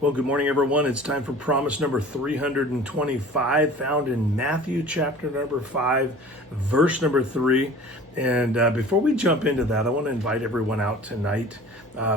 Well, good morning, everyone. It's time for promise number 325, found in Matthew chapter number 5, verse number 3. And before we jump into that, I want to invite everyone out tonight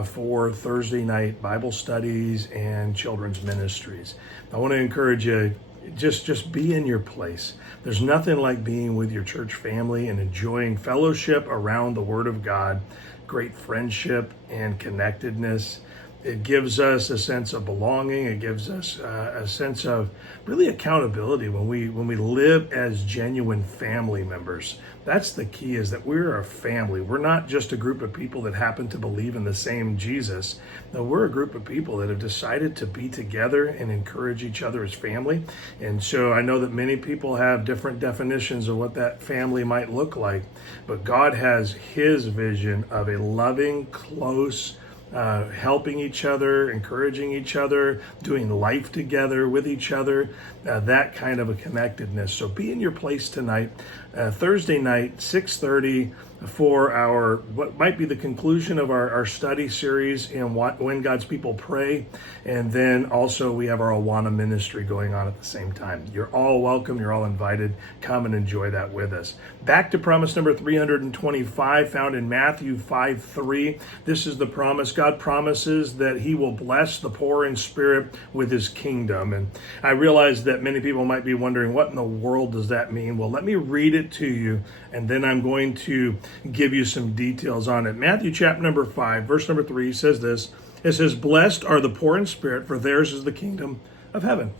for Thursday night Bible studies and children's ministries. I want to encourage you, just be in your place. There's nothing like being with your church family and enjoying fellowship around the Word of God, great friendship and connectedness. It gives us a sense of belonging. It gives us a sense of really accountability when we live as genuine family members. That's the key, is that we're a family. We're not just a group of people that happen to believe in the same Jesus. No, we're a group of people that have decided to be together and encourage each other as family. And so I know that many people have different definitions of what that family might look like, but God has His vision of a loving, close, helping each other, encouraging each other, doing life together with each other, that kind of a connectedness. So be in your place tonight, Thursday night, 6:30, for our what might be the conclusion of our study series in When God's People Pray. And then also we have our Awana ministry going on at the same time. You're all welcome. You're all invited. Come and enjoy that with us. Back to promise number 325, found in Matthew 5:3. This is the promise. God promises that He will bless the poor in spirit with His kingdom. And I realize that many people might be wondering, what in the world does that mean? Well, let me read it to you, and then I'm going to give you some details on it. Matthew chapter number 5, verse number 3 says this. It says, "Blessed are the poor in spirit, for theirs is the kingdom of heaven."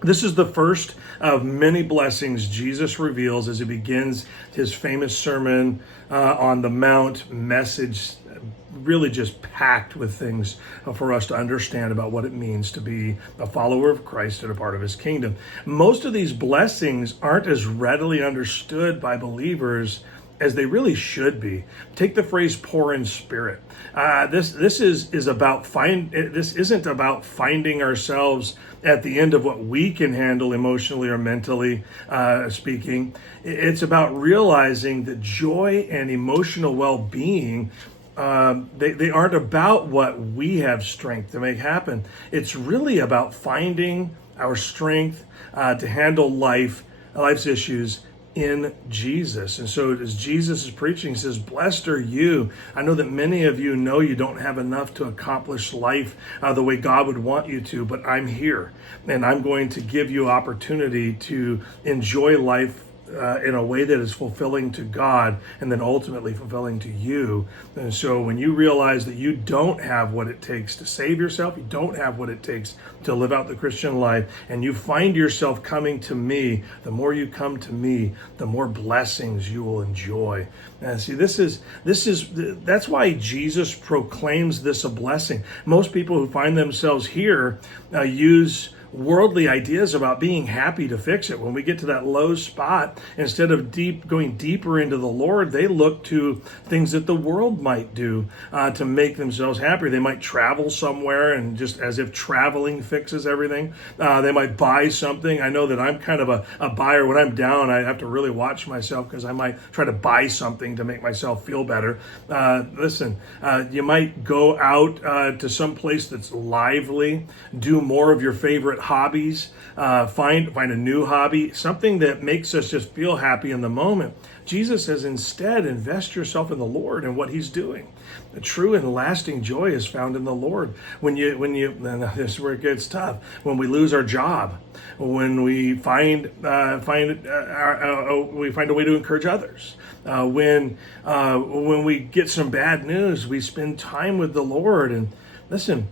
This is the first of many blessings Jesus reveals as He begins His famous sermon on the Mount message, really just packed with things for us to understand about what it means to be a follower of Christ and a part of His kingdom. Most of these blessings aren't as readily understood by believers as they really should be. Take the phrase "poor in spirit." This isn't about finding ourselves at the end of what we can handle emotionally or mentally speaking. It's about realizing that joy and emotional well-being, they aren't about what we have strength to make happen. It's really about finding our strength to handle life's issues in Jesus. And so as Jesus is preaching, He says, "Blessed are you." I know that many of you know you don't have enough to accomplish life the way God would want you to, but I'm here, and I'm going to give you opportunity to enjoy life in a way that is fulfilling to God and then ultimately fulfilling to you. And so when you realize that you don't have what it takes to save yourself, you don't have what it takes to live out the Christian life, and you find yourself coming to me, the more you come to me, the more blessings you will enjoy. And see, that's why Jesus proclaims this a blessing. Most people who find themselves here use worldly ideas about being happy to fix it. When we get to that low spot, instead of going deeper into the Lord, they look to things that the world might do to make themselves happier. They might travel somewhere, and just as if traveling fixes everything. They might buy something. I know that I'm kind of a buyer. When I'm down, I have to really watch myself, because I might try to buy something to make myself feel better. You might go out to some place that's lively, do more of your favorite hobbies, find a new hobby, something that makes us just feel happy in the moment. Jesus says, instead, invest yourself in the Lord and what He's doing. The true and lasting joy is found in the Lord. When you, and this is where it gets tough. When we lose our job, when we find a way to encourage others, when we get some bad news, we spend time with the Lord. And listen,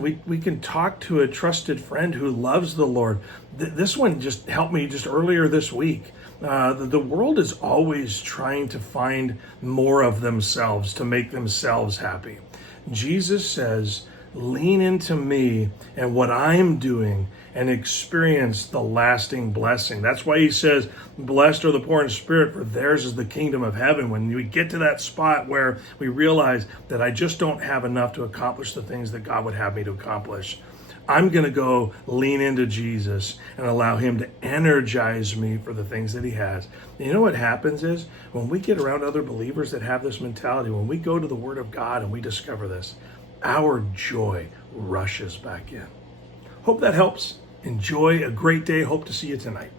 we can talk to a trusted friend who loves the Lord. This one just helped me just earlier this week. The world is always trying to find more of themselves to make themselves happy. Jesus says, lean into me and what I'm doing and experience the lasting blessing. That's why He says, "Blessed are the poor in spirit, for theirs is the kingdom of heaven." When we get to that spot where we realize that I just don't have enough to accomplish the things that God would have me to accomplish, I'm going to go lean into Jesus and allow Him to energize me for the things that He has. And you know what happens is, when we get around other believers that have this mentality, when we go to the Word of God and we discover this, our joy rushes back in. Hope that helps. Enjoy a great day. Hope to see you tonight.